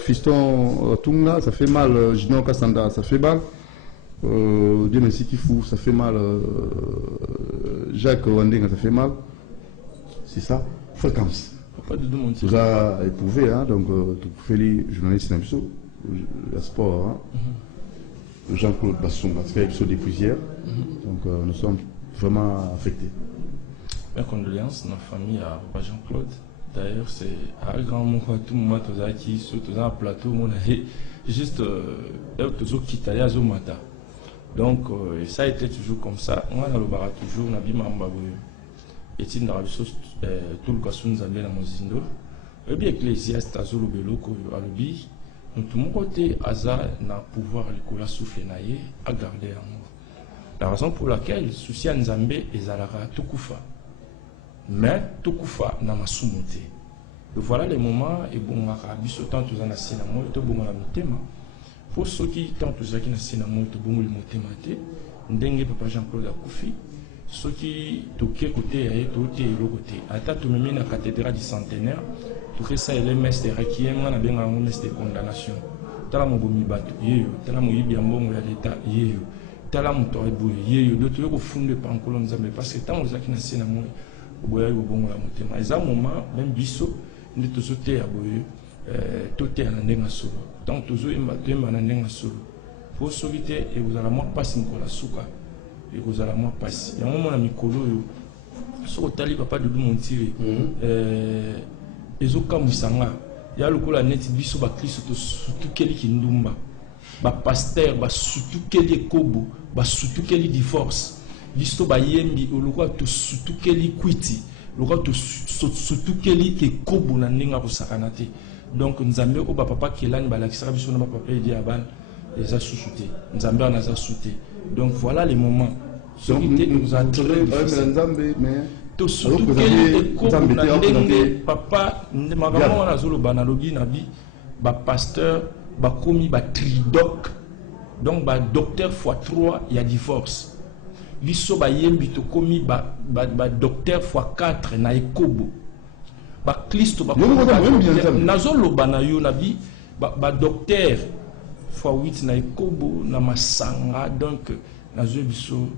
Fiston Tunga, ça fait mal. Junior Kassanda, ça fait mal. Dieu merci Kifou, ça fait mal. Jacques Wanding, ça fait mal. C'est ça. Fréquence. Vous avez éprouvé, hein, donc tout fait les journalistes Namso, le sport, hein. Jean-Claude Basson, parce qu'il y a épisode des poussières. Donc nous sommes vraiment affectés. Mes condoléances, ma famille à Jean-Claude. D'ailleurs, c'est un grand mot tout le monde qui sur un plateau, on a juste toujours quitté à Zomata. Donc ça a été toujours comme ça. Moi, dans le bar toujours, on a vu Mambaboyo. Et il y a tout le cas sur nous avons la Mozindo. Et bien, ecclésiaste à Zolo Beloko, à l'Obi, nous tout mon côté, Aza n'a pouvoir le souffler à garder l'amour. La raison pour laquelle, souci à Nzambé et Zalara Tukufa. Mais Tukufa n'a pas soumonté. Voilà les moments, et bon, Arabi, autant tous en assis à moi, et tout bon à thème. Pour ceux qui tentent tous à assis à moi, et tout bon le motématé, Ndengue Papa Jean-Claude Akoufi, ceux qui toquent côté et côté et l'autre côté. À ta tout même la cathédrale du centenaire, tout fait ça, les messes de Requiem, on a bien un messe de condamnation. Tala mo bomi bato, yeyo, tala mo yibi ambongo ya l'état, yeyo, tala mo torebu, yeyo, d'autres au fond de pancolon Nzambe, parce que tant que nous sommes moi, boya yo bongo la motema. Et à un moment, même biso, nous tous sauter à boye, tout est à l'andenga solo. Tant toujours imbaté à l'andenga solo. Pour sauver et vous allez moi passer Nicolas Souka. Et vous allez moi passer. Il y a un moment à Mikolo, sur le tali papa de Montiré, Ezoka Moussanga, il y a le coup la net biso ba Christ surtout quel qui ndumba, ba pasteur, ba surtout quel kobo, ba surtout quel divorce, biso ba yembi, le quoi tout surtout quel quiti, le quoi tout surtout quel qui kobo na ninga ko sakanate. Donc Nzambe o ba papa kelani ba lakisa biso na ba papa idi abal, les a sous-souté, Nzambe en a sous-souté. Donc voilà les moments. Donc nous a tiré mais tout surtout quel papa maman na zolo banalogi na bi ba pasteur ba komi ba tridoc donc ba docteur x3 il y a divorce biso ba yembi to komi ba docteur x4 na ekobo ba Christo ba na zolo banayo na bi ba docteur x8 na ekobo na masanga donc na zo biso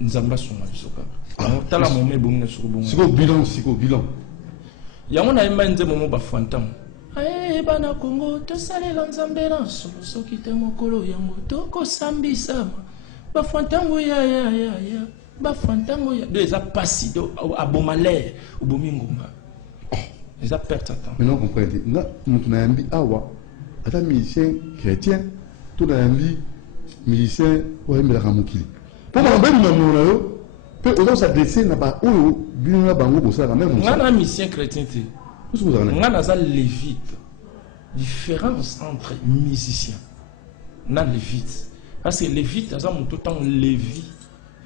Nzamba sona biso ka tala momé bonne sur bon siko bilan ya mona emanze momo ba fantam bana Congo to salela Nzambe na soki te mokolo yango to ko sambisa ba fantam ya ba fantam ya deux a passi do abomale obomingumba les a perte temps mais non comprenez na mutuna yambi awa ata musicien chrétien tout na yambi musicien o yembela kamukili. Pour on s'adresser à pas où bien bango ça quand même. On a un mission chrétien. On a un lévite. Différence entre musiciens. On a lévite. Parce que lévite, ça mon tout temps lévi.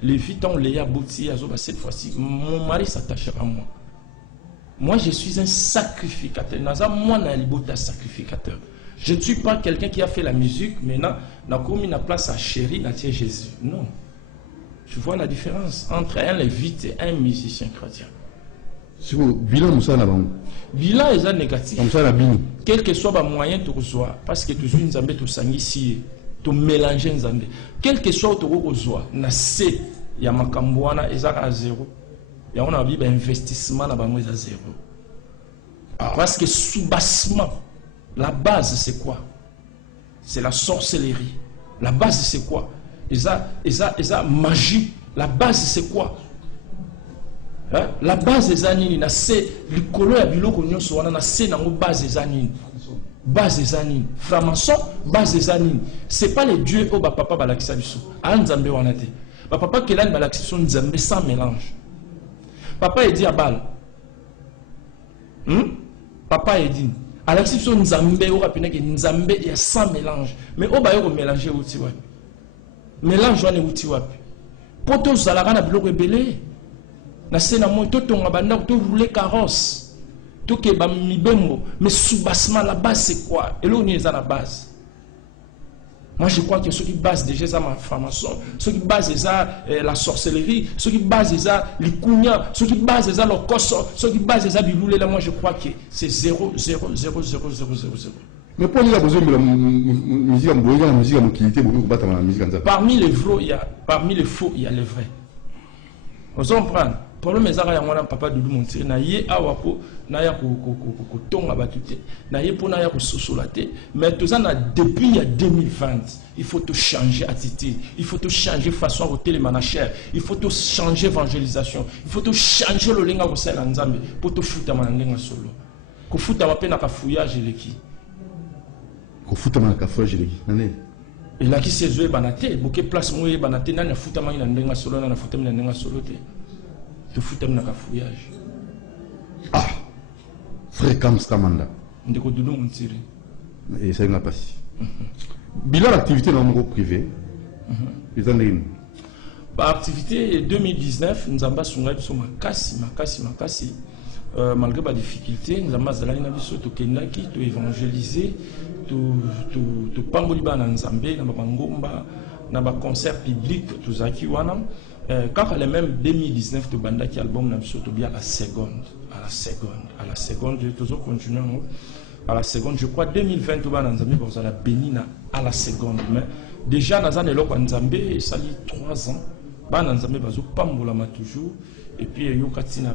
Lévite on les a bouti cette fois-ci. Mon mari s'attachera à moi. Moi je suis un sacrificateur. Naza moi na libota sacrificateur. Je ne suis pas quelqu'un qui a fait la musique, mais n'a commis la place à chéri, n'a tiens Jésus. Non. Je vois la différence entre un lévite et un musicien chrétien. Si vous bilan Moussa n'a pas. Bilan est négatif. Quel que soit le moyen de recevoir, parce que toujours nous avons tout sanguissier, tout mélanger nous avons. Quel que soit le recevoir, na C, il y a makambouana et à zéro. Il y a un investissement na bango à zéro. Parce que sous-bassement, la base c'est quoi? C'est la sorcellerie. La base c'est quoi? Esa magie. La base c'est quoi? Hein? La base des anines, c'est le colo ya biloko nyonso wana na c'est nango base des anines. Base des anines. Franc-maçon, base des anines. C'est pas les dieux au ba papa balakisa biso. A Nzambe wana te. Ba papa kelani balakisa Nzambe sans mélange. Papa est dit à bal. Papa est dit alakisa Nzambe au rapine que Nzambe il y a sans mélange. Mais au ba yo mélanger outi wapi. Mélange wana outi wapi. Poto zalaka na biloko ebele. Na sena mo to tonga banda to rouler carrosse. To ke ba mibembo, mais sous-bassement la base c'est quoi? Et là on est à la base. Moi, je crois que ceux qui basent déjà ça ma franc-maçon, ceux qui basent ça la sorcellerie, ceux qui basent ça les kounya, ceux qui basent ça le koso, ceux qui basent ça biloulé, là, moi, je crois que c'est 0, 0, 0, 0, 0, 0, 0. Mais pour nous, il y a besoin de la musique à qualité pour battre la musique en Parmi les faux, il y a les vrais. Vous comprenez? Pour le message, il y a un papa de Montier, na ye awapo, na ya ko tonga batute, na ye po na ya ko sosolate, mais tout ça depuis il y a 2020, il faut tout changer attitude, il faut tout changer façon au télémanachère, il faut tout changer évangélisation, il faut tout changer le linga au sel nzambe pour tout foutre manangenga solo. Ko foutre ma peine à fouillage leki. Ko foutre ma fouillage leki. Nane. Et là qui s'est joué banate, beaucoup place moi banate na foutre ma ndenga solo na foutre ma ndenga solo te. Tu fous un fouillage. Ah, fréquence Kamanda. Et ça n'a pas si. Bilan d'activité dans le groupe privé. Par activité 2019, nous avons sur makasi. Malgré les difficultés, nous avons évangéliser, tout pamboliba na nzambe, na bangomba, na ba concert public, tout ça qui wana. Quand les mêmes 2019 de banda qui album n'a surtout bien à la seconde, toujours continuons à la seconde. Je crois 2020 tout bas Nzambe pour ça la bénina à la seconde. Mais déjà dans les locaux Nzambe ça lit 3 ans. Bah Nzambe bazo pambola ma toujours et puis yokatina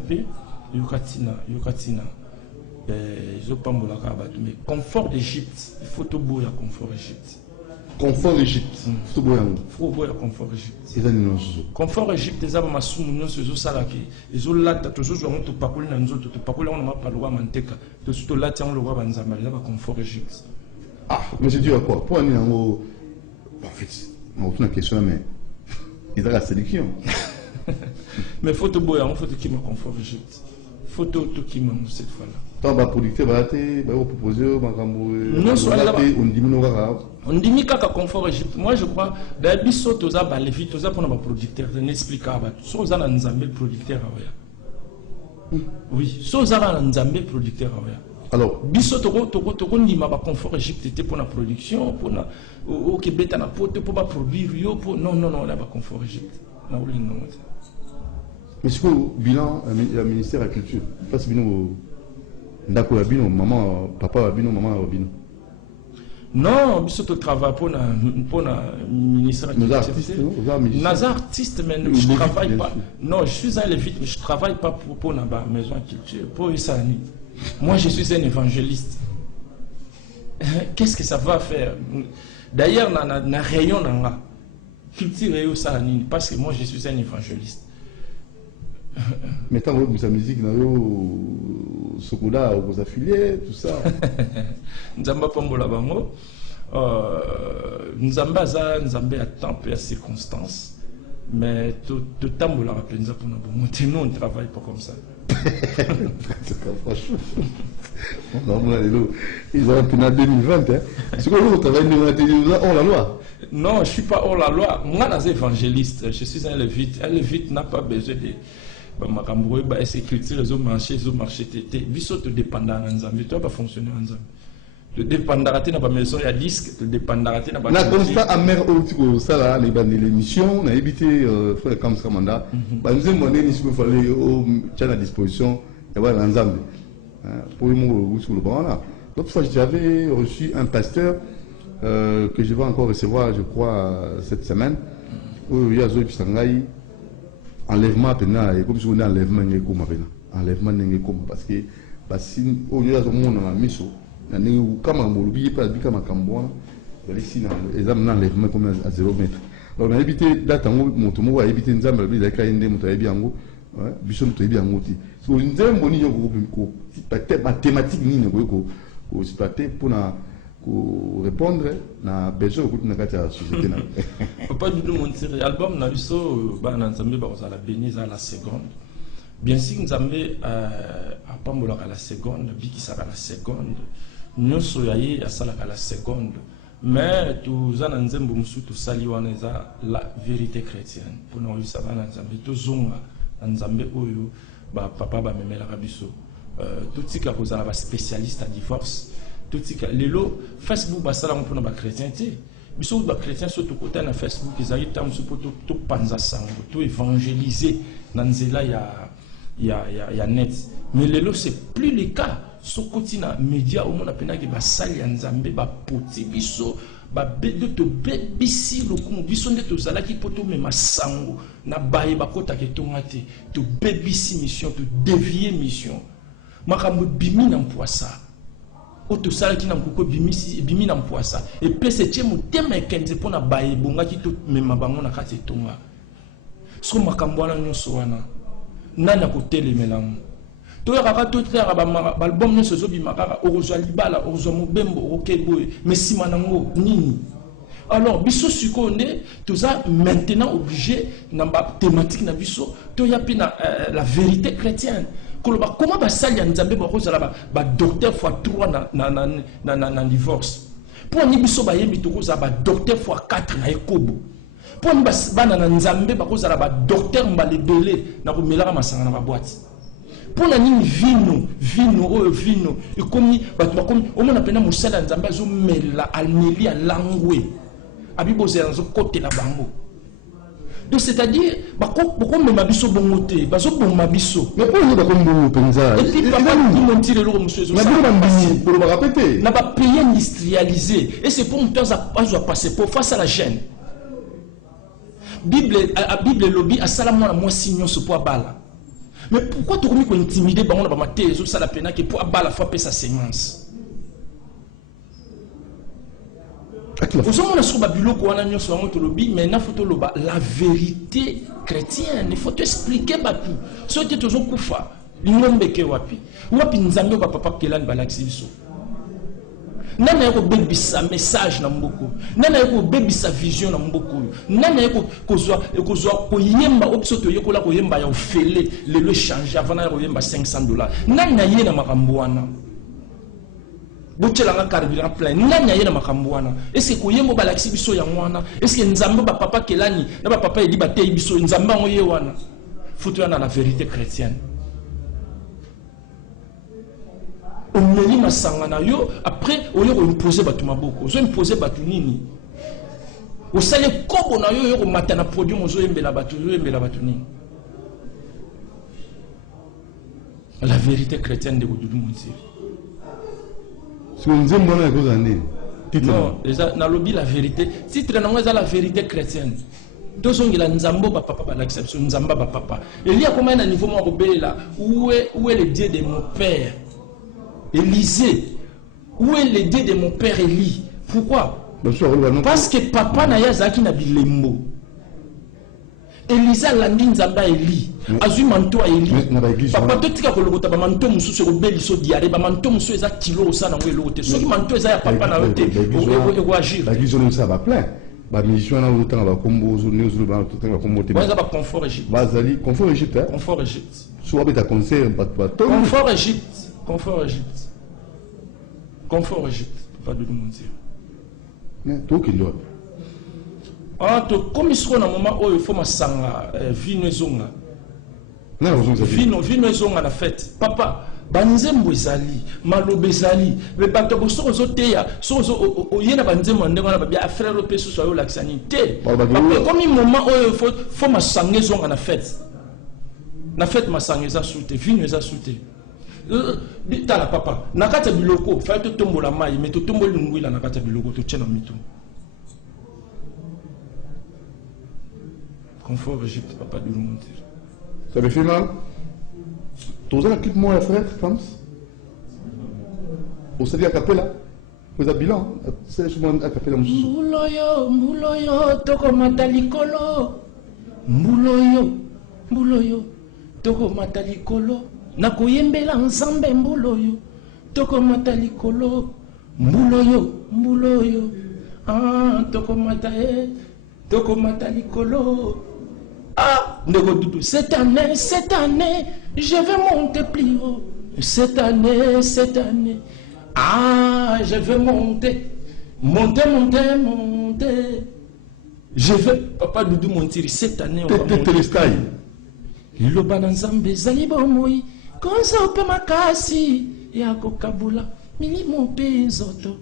zo pambola ka ba mais confort d'Égypte, il faut tout beau ya confort Égypte. Confort Égypte. Faut boire confort Égypte. Confort Égypte, les hommes m'assument nous ce salaki. Ils ont là toujours joué tout pakul na nzoto, tout pakul on n'a pas le droit manteka. Tout là tiens le roi banzama, là confort Égypte. Ah, mais c'est dur à quoi? Pour aller en fait, on a une question mais il y a la sélection. Mais faut te boire, faut te qui m'a confort Égypte. Faut tout qui m'a cette fois là. Tant ba producteur ba te ba proposer non soit là on diminue on diminue kaka confort Égypte. Moi je crois da biso toza ba levi toza pour ba producteur n'expliquer ba so za na nzambe producteur awaya. Oui, so za na nzambe producteur awaya. Alors biso toko ndima ba confort Égypte était pour la production pour na au Québec na pote pour ba produire yo pour non là ba confort Égypte. Na oli non. Mais c'est quoi bilan le ministère de la Culture? Parce que ndako ya bino maman papa ya bino maman ya bino. Non, biso to travaille pour na ministère de la Culture. Nos artistes mais je travaille pas. Non, je suis un lévite mais je travaille pas pour na ba maison de culture pour Isani. Moi je suis un évangéliste. Qu'est-ce que ça va faire? D'ailleurs na rayon nanga culture et Isani parce que moi je suis un évangéliste. Mais tant que sa musique, Sokola, vos affiliés, tout ça. Nzamba Pambola Bango, Nzamba a temps et à circonstances, mais tout temps, on l'a rappelé, nous on ne travaille pas comme ça. Franchement, ils ont un 2020. C'est quoi vous travaillez hors la loi? Non, je ne suis pas hors la loi. Moi, je suis évangéliste, je suis un lévite. Un lévite n'a pas besoin de. C'est culture, les autres marchés, biso te dépendant en Nzambe, tu vas fonctionner en Nzambe. Le dépendant n'a pas maison à disque, le dépendant n'a pas. La constat amer au ça les l'émission, on a évité frère comme ça mandat. Nous avons demandé si il fallait au tient à disposition et voilà Nzambe. Pour le sur le banc là. L'autre fois j'avais reçu un pasteur que je vais encore recevoir, je crois cette semaine. Où il y a Zoé Pisangaï. Enlèvement et comme si on a enlèvement parce que si on y a un monde dans la mission comme on l'oublie pas comme un cambouan ici les âmes enlèvement comme à 0 mètre. On a évité d'attendre mon tomo a évité nous avons la caïnde mon travail bien go biso to bien ngoti so nzembo boni yo ko mathématique ni ko c'est pas pour na répondre na besoin de na kati ya société na papa du monter album na biso ba na nzambe ba za la bénise à la seconde bien sûr nzambe a pambola à la seconde bikisa à la seconde nyonso yaye asala à la seconde mais tout za na nzembo musutu sali wana za la vérité chrétienne pour nous ça va na nzambe to zonga na nzambe oyo ba papa ba memela biso tout tika kozala ba spécialiste à divorce. Les lots Facebook basala pour nos chrétienté biso ba chrétien so to côté na Facebook ezali tam so to panza sango to évangéliser na nzela ya net, mais lelo c'est plus le cas. So kotina média au monde apena ke ba sali ya nzambe ba poti biso ba bedo to bebisi lokumu biso nde to zalaki poto mema sango na baye bakota ke tongate to bebisi mission to dévier mission makambo bimi na mpoasa oto salaki na mkuko bimi na mpoasa et puis c'est tchemo tema kenze pona baye bongaki to mema bango na kati tonga so makambo wana nyonso wana nana ko telemelango to yaka to tsara ba album nyonso zo bimaka orozwa libala orozwa mobembo okeboy mais sima nango nini. Alors biso sikonde toza maintenant obligé na ba thématique na biso to yapi na la vérité chrétienne. Comment va ça y a nzambe ba kozala ba docteur x3 na divorce. Pour ni biso ba yebi to kozala ba docteur x4 na ekobo. Pour ni bana na nzambe ba kozala ba docteur mbalebele na ko melaka masanga na ba boîte. Pour la ligne vino et comme on a peine à moussala nzambe zo mela almeli à langwe abibo zo côté la bango. Donc c'est-à-dire pourquoi me mabiso bongote bazo bon mabiso mais pour nous comme bongo penza et puis papa dit mon tire le monsieur zo pour le répéter n'a pas payé industrialisé et c'est pour nous temps à passer pour face à la chaîne Bible lobby à salamon moi signon ce pour bala. Mais pourquoi tu as intimidé par ma thèse ou ça la peine pour abattre la fois sa sémence? Vous avez sur Babylone qu'on a mis sur un lobby, mais il faut la vérité chrétienne. Il faut expliquer Batu. Ce qui est toujours koufa, l'immonde que wapi. Wapi nzambe ba papa kelan balaxiso. Nana yako baby sa message na mboko. Nana yako baby sa vision na mboko. Nana yako kozwa ko yemba opsoto yekola ko yemba ya ofele le changer avant na ko yemba $500. Nana yena makambo wana. Bochela nga carburant plein. Nana yena makambo wana. Est-ce que ko yembo balaxi biso ya mwana? Est-ce que nzambe ba papa kelani na ba papa eli batei biso nzambe ngoye wana? Faut na la vérité chrétienne. On me dit masangana yo après on y imposer batu maboko zo imposer batu nini o sale kobo na yo yo matana produit mo zo yembela batu nini. La vérité chrétienne de Goudou Monti si on dit moi na kozane non na lobby la vérité titre na moi la vérité chrétienne tozongi la nzambo ba papa ba l'acception nzamba ba papa il y a combien de niveau mo robela où est le Dieu de mon père Élisée, où est le Dieu de mon père Élie? Pourquoi? Parce que papa n'a yazaki na bilembo. Élisa landi nzamba Élie. Azui manto a Élie. Papa to tika kolokota ba manto musu se obeli so diare ba manto musu eza kilo sa na ngelo te. Soki manto eza ya papa na yote. O agir. La vision ça va plein. Ba mission na autant ba kombo zo news ba tout ba kombo te. Ba za ba confort Égypte. Bazali confort Égypte. Confort Égypte. So abeta conseil pas confort Égypte. Confort Égypte. Confort Égypte, pas de mentir. Mais toi qui l'as. Ah, comme il sera dans moment où il faut ma sanga vino zonga. Vino zonga la fête. Papa, banzembo ezali, malobe ezali, mais bato bo sozo teya, sozo oyena banzembo ndenge na babia frère pe so yo laksani te. Papa, comme il moment où il faut ma sanga zonga na fête. Na fête ma sanga za souté, vino za souté. Tala papa, nakata biloko, fa to tombo la mai, mais to tombo lungwila nakata biloko to tchena mitu. Confort Égypte, papa de monter. Ça me fait mal. Tu as clip moi frère, comme ça. Au salut à Capella. Vous avez bilan, c'est je m'en à Capella. Mbuloyo, toko matalikolo. Mbuloyo, toko matalikolo. Nakoyembela nzambe mbuloyo toko matalikolo mbuloyo ah toko matalikolo ah ndeko dudu cette année je vais monter plus haut cette année ah je vais monter je vais papa dudu monter cette année on va monter liloba na nzambe zali bomoi konza ope makasi ya kokabula milimo mpe nzoto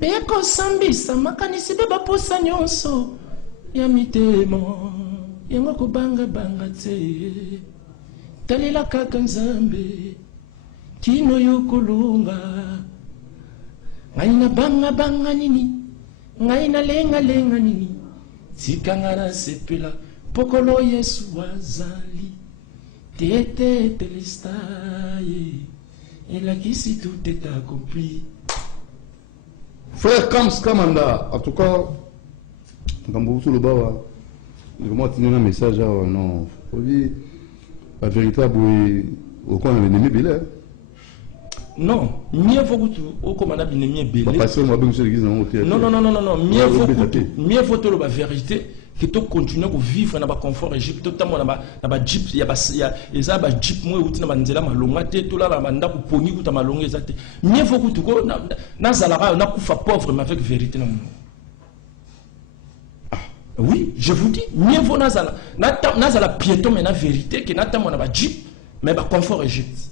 Peko sambisa makanisi beba posa nyonso ya mitemo yango kubanga banga te talela kaka nzambe kino yokulunga ngai na banga nini ngai na lenga nini tikanga na sepela pokolo Yesu wazali tete telestaye elakisi tout est accompli. Frère Kams Kamanda, en tout cas, quand vous le bas, je vais tenir un message. Non, la véritable, au coin de l'ennemi belé. Non, mieux vaut que au commandant de l'ennemi belé. Parce que moi, je suis l'église. Non, mieux vaut que la vérité. Que tu continues à vivre dans le confort Égypte, tu as un jeep, il y a un jeep, moi, tu as un jeep, tu as un jeep, mieux vaut que tu as pauvre, mais avec vérité. Oui, je vous dis, mieux vaut que tu as piéton, mais la vérité, que tu as un jeep, mais un confort Égypte.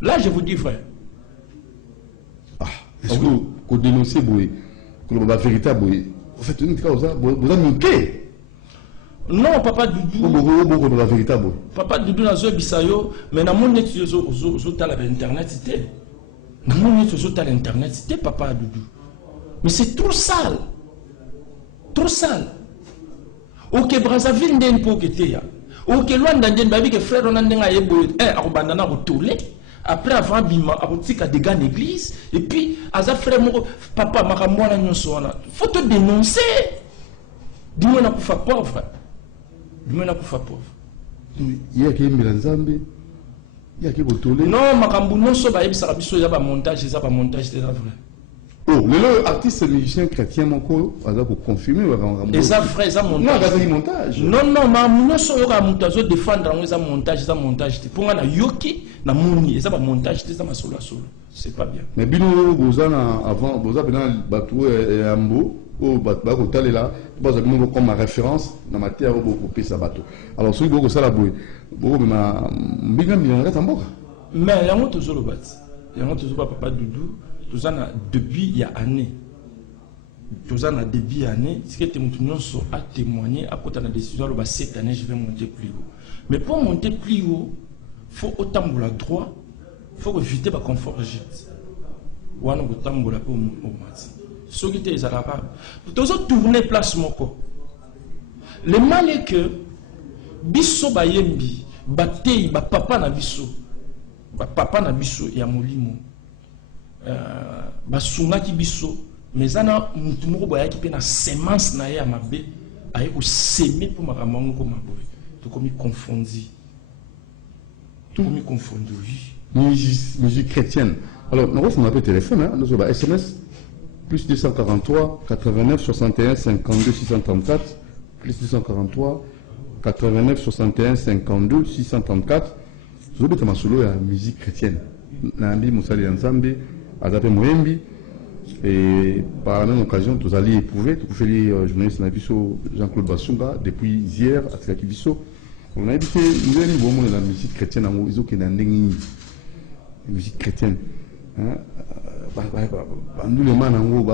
Là, je vous dis, frère. Est-ce que vous dénoncez la vérité? Vous faites une cause, vous avez minqué. Non, papa Doudou. La véritable. Papa Doudou n'a pas bisayo, mais dans mon net, je suis à l'internet, c'était. Dans mon net, je suis à l'internet, c'était papa Doudou. Mais c'est trop sale. Trop sale. Ok, Brazzaville n'est pas que ok, loin d'un baby que frère on a un abandonné au toilé. Après avoir bima, abotika des gars l'église, et puis, aza frère mon papa, makamwa la nyonsona. Faut te dénoncer. Dis-moi na kufa pauvre. Dis-moi na kufa pauvre. Il y a qui est Milanzambe, il y a qui est Botolé. Non, makambu non so ba yebisa biso ya ba montage, ça ba montage, c'est vrai. Oh, le artiste musicien chrétien moko, aza pour confirmer et ça frère, ça montage. Non, ma non so yo ka montage défendre ngo ça montage, pour nga na yoki na moni, ça ba montage, ça ma solo solo. C'est pas bien. Mais bino bozana avant, boza bena batou et ambo, o ba ko talela, boza bino comme ma référence na matière pour pesa bateau. Alors celui boko sala boy, boko ma mbinga mbinga tamboka. Mais yango tozolo bat. Yango tozolo papa Doudou. Tout ça depuis il y a année. Tout ça depuis il y a année. Ce que nous a témoigné à côté de la décision, cette année je vais monter plus haut. Mais pour monter plus haut, il faut autant de droit, il faut éviter le confort Égypte. Ou alors autant de au matin. Ce qui est les arabes. Tout ça tourner place moko. Le mal est que biso bayembi, batei ba papa na biso. Ba papa na biso ya molimo. Basungaki biso mais ana mutu moko boyaki pe na semence na ye ya mabe aye ko semer pour makamango ko maboye to komi confondi tout komi confondu musique chrétienne. Alors nous on appelle téléphone hein, nous SMS plus 243 89 61 52 634 plus 243 89 61 52 634. Vous avez ma solo ya musique chrétienne. Nambi musali ensemble Azapé Moembi, et par la même occasion, nous allons éprouver, nous faisons les journalistes Jean-Claude Bassunga, depuis hier, à Tkaki Bisso. On a évité, nous avons dit la musique chrétienne, ils ont une musique chrétienne. Nous les manango,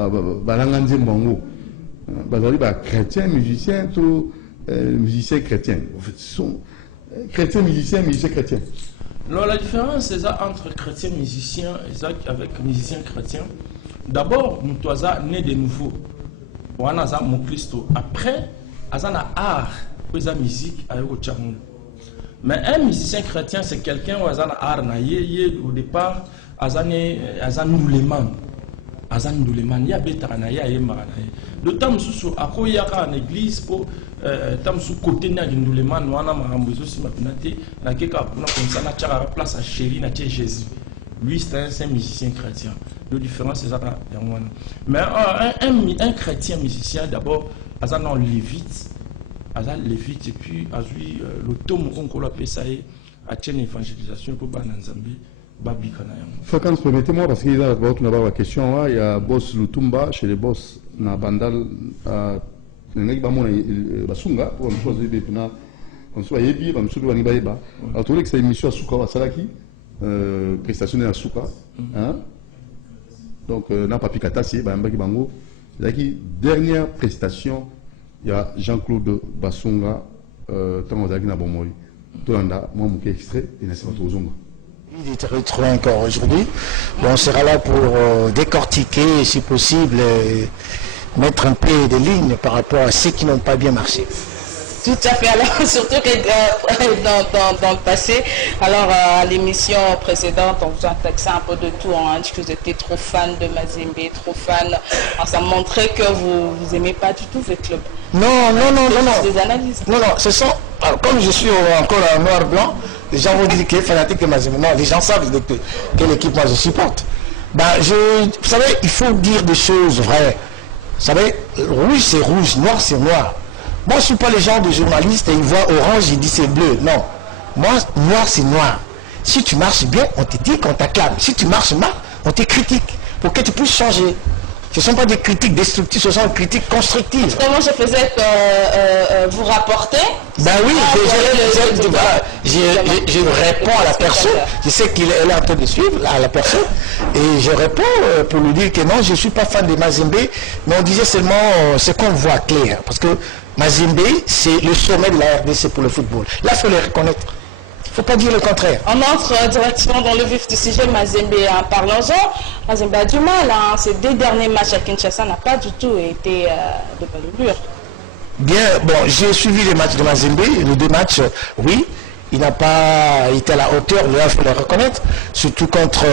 balanganze bango, bazali chrétien, musicien, tout musicien chrétien. En fait, ce sont chrétiens, musiciens, musiciens chrétiens. Alors la différence c'est ça entre chrétiens musiciens et ça avec musiciens chrétiens. D'abord, nous sommes nés de nouveau. On a mon Christ. Après, on a art pour la musique avec le chamon. Mais un musicien chrétien c'est quelqu'un qui a art au départ, a noulement. Azan Douleman, il y a Betaranaïa et Maranaï. Le temps sous Akoyaka en église pour tam sous côté na Douleman, nous avons Marambozo si Mapinate, na Keka Puna comme ça, na place à Chéri, na Jésus. Lui, c'est un musicien chrétien. La différence, c'est ça. Mais un chrétien musicien, d'abord, Azan en lévite, et puis, Azui, le tome qu'on appelle ça, à une évangélisation pour Bananzambi. Fréquence, permettez-moi, parce qu'il y a la question, il y a boss Lutumba, chez les boss, na bandal, Basunga, pour me choisir, comme soit Yebi, comme soit Nibaïba. Alors, tu vois que c'est une émission à Souka, à Salaki, prestation à Souka. Donc, dans Papi Katasi, Mbaki Bango, la dernière prestation, il y a Jean-Claude Basunga, Tango na Bomori. Tolanda, moi, mon extrait, et n'a pas trop zonga. Il est retrouvé encore aujourd'hui. On sera là pour décortiquer, si possible, mettre un peu de lignes par rapport à ceux qui n'ont pas bien marché. Tout à fait. Alors, surtout que dans le passé, alors à l'émission précédente, on vous a taxé un peu de tout. Hein, que vous étiez trop fan de Mazembe, trop fan. Alors, ça montrait que vous n'aimez pas du tout ce club. Non. Des analyses. Non, ce sont. Alors, comme je suis encore en noir-blanc, les gens vont dire qu'il est fanatique de Mazembe. Non, les gens savent quelle équipe moi je supporte. Vous savez, il faut dire des choses vraies. Vous savez, rouge c'est rouge, noir c'est noir. Moi, je ne suis pas le genre de journaliste et il voit orange, il dit c'est bleu. Non. Moi, noir, c'est noir. Si tu marches bien, on te dit qu'on t'acclame. Si tu marches mal, on te critique pour que tu puisses changer. Ce ne sont pas des critiques destructives, ce sont des critiques constructives. Comment je faisais que vous rapportez? Ben oui, je réponds à la personne. Je sais qu'elle est en train de suivre à la personne. Et je réponds pour lui dire que non, je ne suis pas fan de Mazembe. Mais on disait seulement ce qu'on voit clair. Parce que Mazembe, c'est le sommet de la RDC pour le football. Là, il faut le reconnaître. Il ne faut pas dire le contraire. On entre directement dans le vif du sujet. Mazembe, parlons-en. Mazembe a du mal. Hein. Ces 2 derniers matchs à Kinshasa n'ont pas du tout été de belle allure. Bien, bon, j'ai suivi les matchs de Mazembe. Les 2 matchs, oui. Il n'a pas été à la hauteur, là, il faut le reconnaître. Surtout contre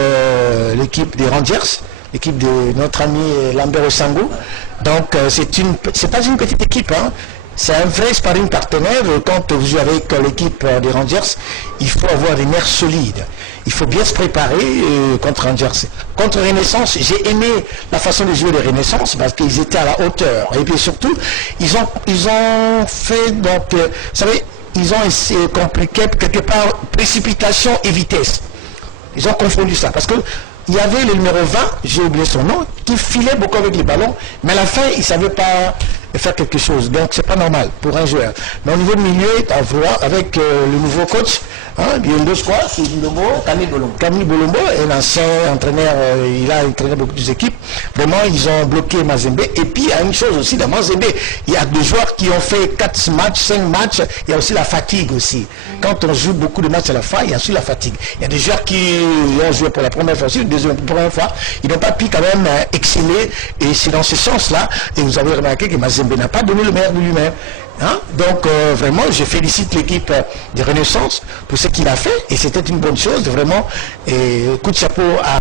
l'équipe des Rangers, l'équipe de notre ami Lambert Osango. Donc, c'est pas une petite équipe, hein. C'est un vrai sparring partenaire. Quand vous jouez avec l'équipe des Rangers, il faut avoir des nerfs solides. Il faut bien se préparer contre Rangers. Contre Renaissance, j'ai aimé la façon de jouer de Renaissance parce qu'ils étaient à la hauteur. Et puis surtout, ils ont fait, donc, vous savez, ils ont essayé compliqué quelque part précipitation et vitesse. Ils ont confondu ça parce que il y avait le numéro 20, j'ai oublié son nom, qui filait beaucoup avec les ballons, mais à la fin, il ne savait pas faire quelque chose. Donc, c'est pas normal pour un joueur. Mais au niveau de milieu, avec le nouveau coach, Camille Bolombo, un ancien entraîneur, il a entraîné beaucoup d'équipes. Vraiment, ils ont bloqué Mazembe. Et puis, il y a une chose aussi, dans Mazembe, il y a des joueurs qui ont fait 4 matchs, 5 matchs, il y a aussi la fatigue aussi. Quand on joue beaucoup de matchs à la fin, il y a aussi la fatigue. Il y a des joueurs qui ont joué pour la première fois, première fois, ils n'ont pas pu quand même exceller, et c'est dans ce sens-là, et vous avez remarqué que Mazembe n'a pas donné le meilleur de lui-même. Hein? Donc vraiment, je félicite l'équipe de Renaissance pour ce qu'il a fait, et c'était une bonne chose, vraiment, et coup de chapeau à